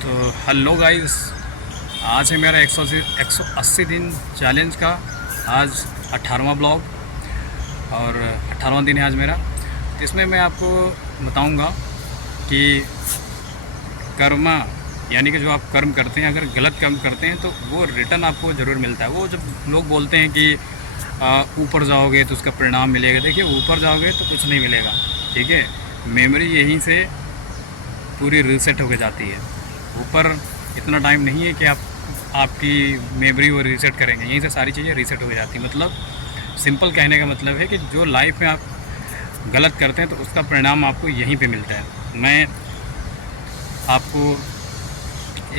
तो hello guys, आज है मेरा 180 दिन चैलेंज का आज 18वां ब्लॉग और 18वां दिन है आज मेरा। तो इसमें मैं आपको बताऊंगा कि कर्मा यानी कि जो आप कर्म करते हैं, अगर गलत कर्म करते हैं तो वो रिटर्न आपको ज़रूर मिलता है। वो जब लोग बोलते हैं कि ऊपर जाओगे तो उसका परिणाम मिलेगा, देखिए ऊपर जाओगे तो कुछ नहीं मिलेगा, ठीक है। मेमोरी यहीं से पूरी रीसेट होके जाती है। ऊपर इतना टाइम नहीं है कि आपकी मेमोरी वो रीसेट करेंगे, यहीं से सारी चीज़ें रीसेट हो जाती हैं। मतलब सिंपल कहने का मतलब है कि जो लाइफ में आप गलत करते हैं तो उसका परिणाम आपको यहीं पे मिलता है। मैं आपको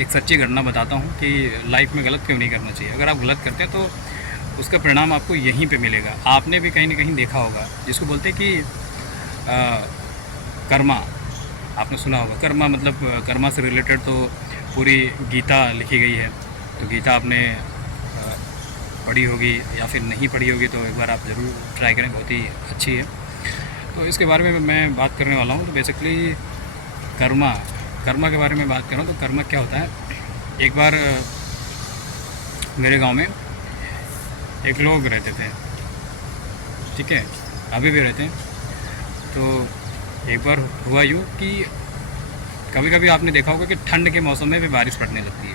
एक सच्ची घटना बताता हूँ कि लाइफ में गलत क्यों नहीं करना चाहिए। अगर आप गलत करते हैं तो उसका परिणाम आपको यहीं पे मिलेगा। आपने भी कहीं ना कहीं देखा होगा, जिसको बोलते हैं कि कर्मा, आपने सुना होगा। कर्मा मतलब कर्मा से रिलेटेड तो पूरी गीता लिखी गई है। तो गीता आपने पढ़ी होगी या फिर नहीं पढ़ी होगी तो एक बार आप ज़रूर ट्राई करें, बहुत ही अच्छी है। तो इसके बारे में मैं बात करने वाला हूँ। तो बेसिकली कर्मा के बारे में बात कर रहा हूँ। तो कर्मा क्या होता है, एक बार मेरे गांव में एक लोग रहते थे, ठीक है, अभी भी रहते हैं। तो एक बार हुआ यूँ कि कभी कभी आपने देखा होगा कि ठंड के मौसम में भी बारिश पड़ने लगती है।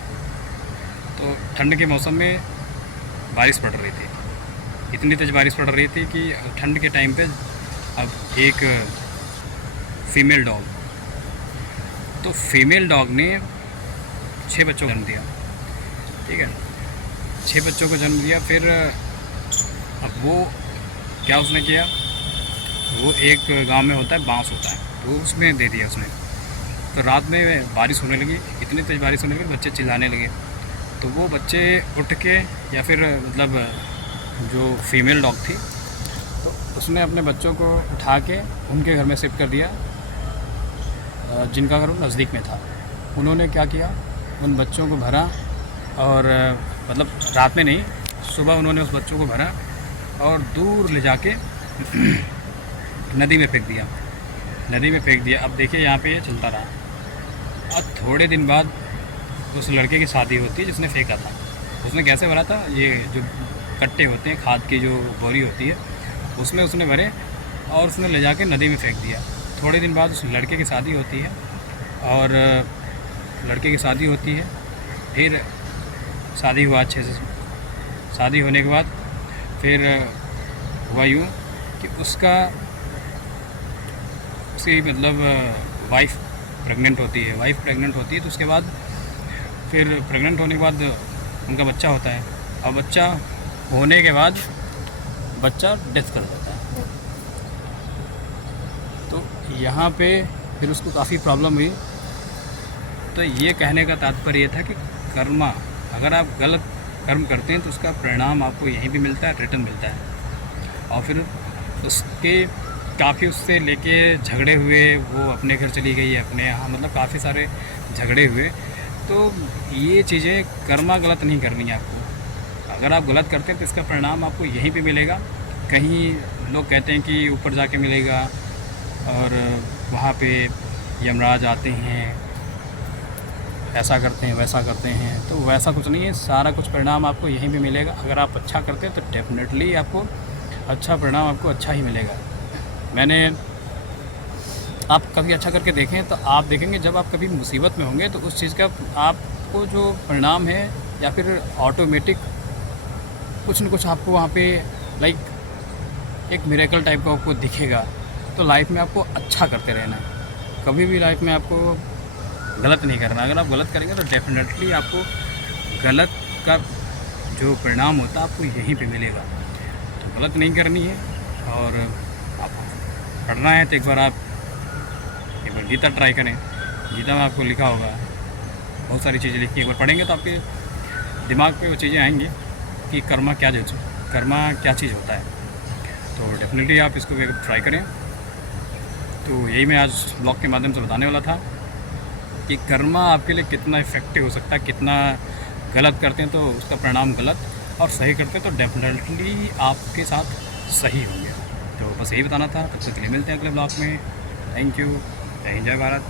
तो ठंड के मौसम में बारिश पड़ रही थी, इतनी तेज़ बारिश पड़ रही थी कि ठंड के टाइम पे अब एक फीमेल डॉग, तो फीमेल डॉग ने 6 बच्चों को जन्म दिया, ठीक है, 6 बच्चों को जन्म दिया। फिर अब वो क्या उसने किया, वो एक गांव में होता है, बांस होता है, तो उसमें दे दिया उसने। तो रात में बारिश होने लगी, इतनी तेज़ बारिश होने लगी, बच्चे चिल्लाने लगे। तो वो बच्चे उठ के, या फिर मतलब जो फीमेल डॉग थी, तो उसने अपने बच्चों को उठा के उनके घर में शिफ्ट कर दिया, जिनका घर नज़दीक में था। उन्होंने क्या किया, उन बच्चों को भरा, और मतलब रात में नहीं, सुबह उन्होंने उस बच्चों को भरा और दूर ले जाके नदी में फेंक दिया। नदी में फेंक दिया। अब देखिए यहाँ पे ये चलता रहा। अब थोड़े दिन बाद उस लड़के की शादी होती है जिसने फेंका था। उसने कैसे भरा था, ये जो कट्टे होते हैं, खाद की जो बोरी होती है, उसमें उसने भरे और उसने ले जाके नदी में फेंक दिया। थोड़े दिन बाद उस लड़के की शादी होती है, और लड़के की शादी होती है, फिर शादी हुआ अच्छे से। शादी होने के बाद फिर हुआ यूँ कि उसकी मतलब वाइफ प्रेग्नेंट होती है। तो उसके बाद फिर प्रेग्नेंट होने के बाद उनका बच्चा होता है। और बच्चा होने के बाद बच्चा डेथ कर जाता है। तो यहाँ पे फिर उसको काफ़ी प्रॉब्लम हुई। तो ये कहने का तात्पर्य था कि कर्मा, अगर आप गलत कर्म करते हैं तो उसका परिणाम आपको यहीं भी मिलता है, रिटर्न मिलता है। और फिर उसके काफ़ी उससे लेके झगड़े हुए, वो अपने घर चली गई, अपने यहाँ, मतलब काफ़ी सारे झगड़े हुए। तो ये चीज़ें, कर्मा गलत नहीं करनी है आपको। अगर आप गलत करते हैं तो इसका परिणाम आपको यहीं पे मिलेगा। कहीं लोग कहते हैं कि ऊपर जाके मिलेगा और वहाँ पे यमराज आते हैं, ऐसा करते हैं, वैसा करते हैं। तो वैसा कुछ नहीं है, सारा कुछ परिणाम आपको यहीं पे मिलेगा। अगर आप अच्छा करते हैं तो डेफिनेटली आपको अच्छा परिणाम, आपको अच्छा ही मिलेगा। आप कभी अच्छा करके देखें तो आप देखेंगे, जब आप कभी मुसीबत में होंगे तो उस चीज़ का आपको जो परिणाम है, या फिर ऑटोमेटिक कुछ न कुछ आपको वहाँ पे लाइक एक मिरेकल टाइप का आपको दिखेगा। तो लाइफ में आपको अच्छा करते रहना है, कभी भी लाइफ में आपको गलत नहीं करना। अगर आप गलत करेंगे तो डेफिनेटली आपको गलत का जो परिणाम होता है आपको यहीं पे मिलेगा। तो गलत नहीं करनी है। और आप पढ़ना है तो एक बार गीता ट्राई करें। गीता में आपको लिखा होगा, बहुत सारी चीज़ें लिखी, एक बार पढ़ेंगे तो आपके दिमाग पे वो चीज़ें आएंगी कि कर्मा क्या चीज़ होता है। तो डेफिनेटली आप इसको एक ट्राई करें। तो यही मैं आज ब्लॉग के माध्यम से बताने वाला था कि कर्मा आपके लिए कितना इफ़ेक्टिव हो सकता है। कितना गलत करते हैं तो उसका परिणाम गलत, और सही करते हैं तो डेफिनेटली आपके साथ सही होंगे। तो बस यही बताना था। तब तक के लिए मिलते हैं अगले ब्लॉग में। Thank you. जय हिंद, जय भारत।